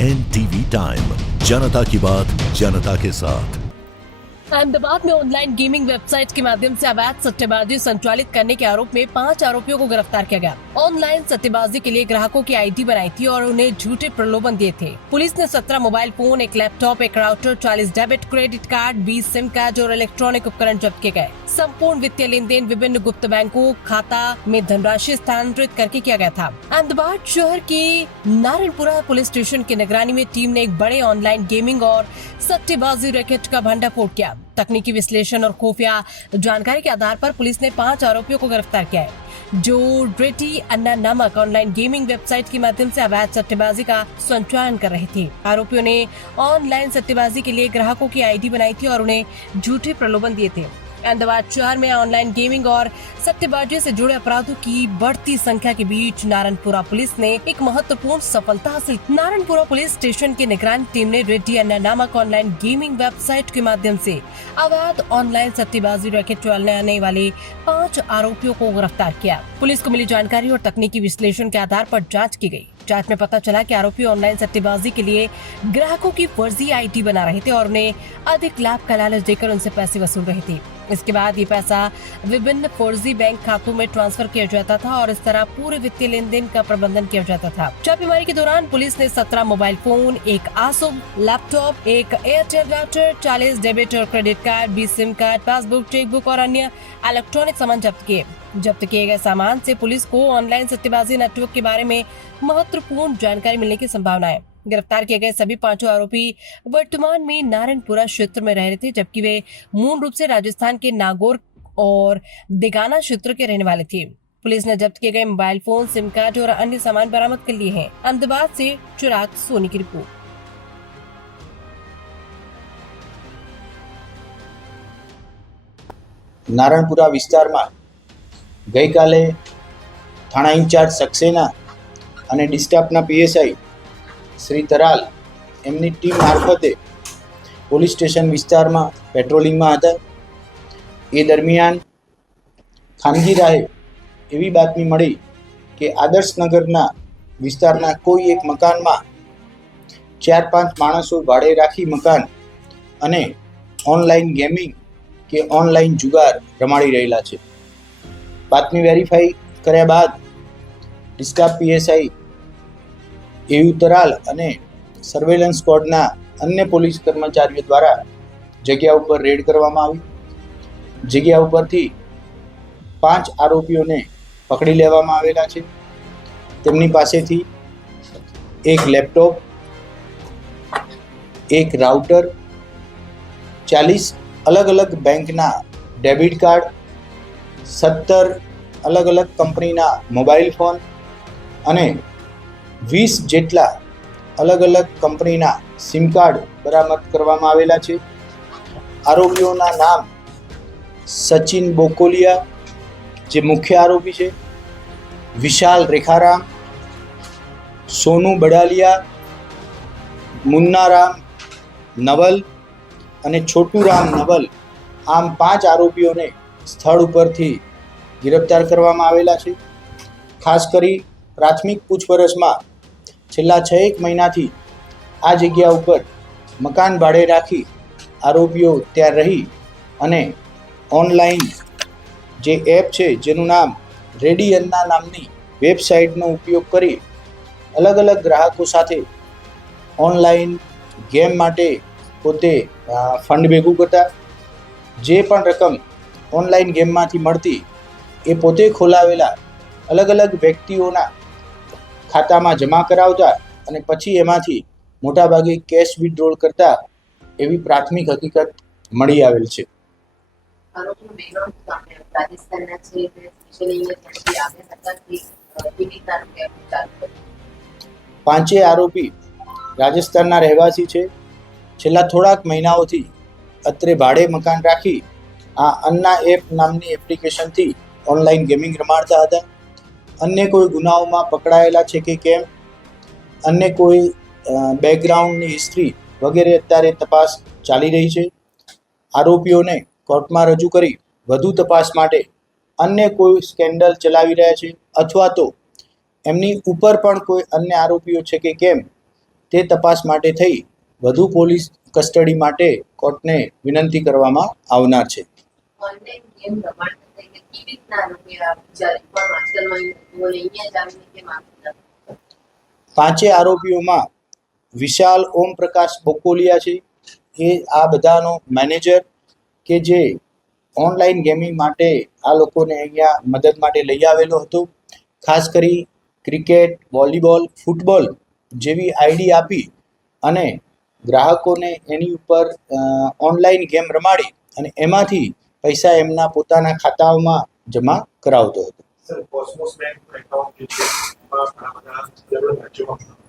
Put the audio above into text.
NTV time, जनता की बात जनता के साथ। अहमदाबाद में ऑनलाइन गेमिंग वेबसाइट के माध्यम से अवैध सट्टेबाजी संचालित करने के आरोप में 5 आरोपियों को गिरफ्तार किया गया। ऑनलाइन सट्टेबाजी के लिए ग्राहकों की आईडी बनाई थी और उन्हें झूठे प्रलोभन दिए थे। पुलिस ने 17 मोबाइल फोन, एक लैपटॉप, एक router, 40 debit credit card, 20 SIM card और इलेक्ट्रॉनिक उपकरण जब्त किए गए। संपूर्ण वित्तीय लेन देन विभिन्न गुप्त बैंकों खाता में धनराशि स्थानांतरित करके किया गया था। अहमदाबाद शहर की नारायणपुरा पुलिस स्टेशन की निगरानी में टीम ने एक बड़े ऑनलाइन गेमिंग और सट्टेबाजी रैकेट का भंडाफोड़ किया। तकनीकी विश्लेषण और खुफिया जानकारी के आधार पर पुलिस ने 5 आरोपियों को गिरफ्तार किया है, जो रेडी अन्ना नामक ऑनलाइन गेमिंग वेबसाइट के माध्यम से अवैध सट्टेबाजी का संचालन कर रहे थे। आरोपियों ने ऑनलाइन सट्टेबाजी के लिए ग्राहकों की आईडी बनाई थी और उन्हें झूठे प्रलोभन दिए थे। अहमदाबाद शहर में ऑनलाइन गेमिंग और सट्टेबाजी से जुड़े अपराधों की बढ़ती संख्या के बीच नारायणपुरा पुलिस ने एक महत्वपूर्ण सफलता हासिल। नारायणपुरा पुलिस स्टेशन की निगरानी टीम ने रेडी अन्ना नामक ऑनलाइन गेमिंग वेबसाइट के माध्यम से अवैध ऑनलाइन सट्टेबाजी रैकेट चलाने वाले 5 आरोपियों को गिरफ्तार किया। पुलिस को मिली जानकारी और तकनीकी विश्लेषण के आधार पर जाँच की गयी। जांच में पता चला कि आरोपी ऑनलाइन सट्टेबाजी के लिए ग्राहकों की फर्जी आईडी बना रहे थे और उन्हें अधिक लाभ का लालच देकर उनसे पैसे वसूल रहे थे। इसके बाद ये पैसा विभिन्न फर्जी बैंक खातों में ट्रांसफर किया जाता था और इस तरह पूरे वित्तीय लेन देन का प्रबंधन किया जाता था। छापेमारी के दौरान पुलिस ने 17 मोबाइल फोन, एक आसुम लैपटॉप, एक एयरटेल राउटर, 40 डेबिट और credit card, 20 SIM card, passbook, chequebook और अन्य इलेक्ट्रॉनिक सामान जब्त किए। जब्त किए गए सामान से पुलिस को ऑनलाइन सट्टेबाजी नेटवर्क के बारे में महत्वपूर्ण जानकारी मिलने की संभावना है। गिरफ्तार किए गए सभी 5 आरोपी वर्तमान में नारायणपुरा क्षेत्र में रह रहे थे, जबकि वे मूल रूप से राजस्थान के नागौर और दिगाना क्षेत्र के रहने वाले थे। पुलिस ने जब्त किए गए मोबाइल फोन, सिम कार्ड और अन्य सामान बरामद कर लिए हैं। अहमदाबाद से चिराग सोनी की रिपोर्ट। નારણપુરા વિસ્તારમાં ગઈકાલે થાણા ઇન્ચાર્જ સક્સેના અને ડિસ્ટાફના પીએસઆઈ શ્રી તરાલ એમની ટીમ મારફતે પોલીસ સ્ટેશન વિસ્તારમાં પેટ્રોલિંગમાં હતા। એ દરમિયાન ખાનગી રાહે એવી બાતમી મળી કે આદર્શનગરના વિસ્તારના કોઈ એક મકાનમાં 4-5 માણસો ભાડે રાખી મકાન અને ઓનલાઈન ગેમિંગ કે ઓનલાઈન જુગાર રમાડી રહેલા છે। બાતમી વેરીફાઈ કર્યા બાદ ડિસ્ટાફ પીએસઆઈ એયુ તરાલ અને સર્વેલન્સ સ્ક્વોડના અન્ય પોલીસ કર્મચારીઓ દ્વારા જગ્યા ઉપર રેડ કરવામાં આવી। જગ્યા ઉપરથી 5 આરોપીઓને પકડી લેવામાં આવેલા છે। તેમની પાસેથી એક લેપટોપ, એક રાઉટર, 40 अलग अलग बैंकना डेबिट कार्ड, 17 अलग अलग कंपनीना मोबाइल फोन अने 20 जेटला अलग अलग कंपनीना सिम कार्ड बरामद करवामां आवेला छे। आरोपीओना नाम सचिन बोकोलिया जे मुख्य आरोपी छे, विशाल रेखाराम, सोनू बडालिया, मुन्नाराम नवल અને છોટુરામ નવલ આમ 5 આરોપીઓને સ્થળ ઉપરથી गिरफ्तार કરવામાં આવેલા છે। ખાસ કરી પ્રાથમિક પૂછપરછમાં છેલ્લા 6 મહિનાથી આ જગ્યા ઉપર મકાન ભાડે રાખી આરોપીઓ ત્યાં રહી અને ઓનલાઈન જે એપ છે જેનું નામ રેડી અન્ના નામની વેબસાઇટનો ઉપયોગ કરી અલગ અલગ ગ્રાહકો સાથે ઓનલાઈન ગેમ માટે પોતે ફંડ ભેગું કરતા। જે પણ રકમ ઓનલાઈન ગેમમાંથી મળતી એ પોતે ખોલાવેલા અલગ અલગ વ્યક્તિઓના ખાતામાં જમા કરાવતા અને પછી એમાંથી મોટાભાગે કેશ વિથડ્રોલ કરતા એવી પ્રાથમિક હકીકત મળી આવેલ છે। પાંચે આરોપી રાજસ્થાનના રહેવાસી છે। છેલ્લા થોડાક મહિનાઓથી અત્રે ભાડે મકાન રાખી આ અન્ના એપ નામની એપ્લિકેશનથી ઓનલાઈન ગેમિંગ રમાડતા હતા। અન્ય કોઈ ગુનાઓમાં પકડાયેલા છે કે કેમ, અન્ય કોઈ બેકગ્રાઉન્ડની હિસ્ટ્રી વગેરે અત્યારે તપાસ ચાલી રહી છે। આરોપીઓને કોર્ટમાં રજૂ કરી વધુ તપાસ માટે અન્ય કોઈ સ્કેન્ડલ ચલાવી રહ્યા છે અથવા તો એમની ઉપર પણ કોઈ અન્ય આરોપીઓ છે કે કેમ તે તપાસ માટે થઈ વધુ પોલીસ કસ્ટડી માટે કોર્ટને વિનંતી કરવામાં આવનાર છે. ઓનલાઈન ગેમ રમાડતા થઈને કેવી રીતના રમ્યા જ્યારે પણ આજકાલમાં યુવાનોને અહીંયા જ આવીને કેમ આપતા? પાંચે આરોપીઓમાં વિશાલ ઓમ પ્રકાશ બોકોલિયા છે, એ આ બધાનો મેનેજર કે જે ઓનલાઈન ગેમિંગ માટે આ લોકોને અહીંયા મદદ માટે લઈ આવેલો હતો. ખાસ કરી ક્રિકેટ, વોલીબોલ, ફૂટબોલ જેવી આઈડી આપી અને ગ્રાહકોને એની ઉપર ઓનલાઈન ગેમ રમાડી અને એમાંથી પૈસા એમના પોતાના ખાતાઓમાં જમા કરાવતો હતો. સર, કોસ્મોસ બેંક એકાઉન્ટ જે છે એમાં ઘણા બધા જગ્યાએ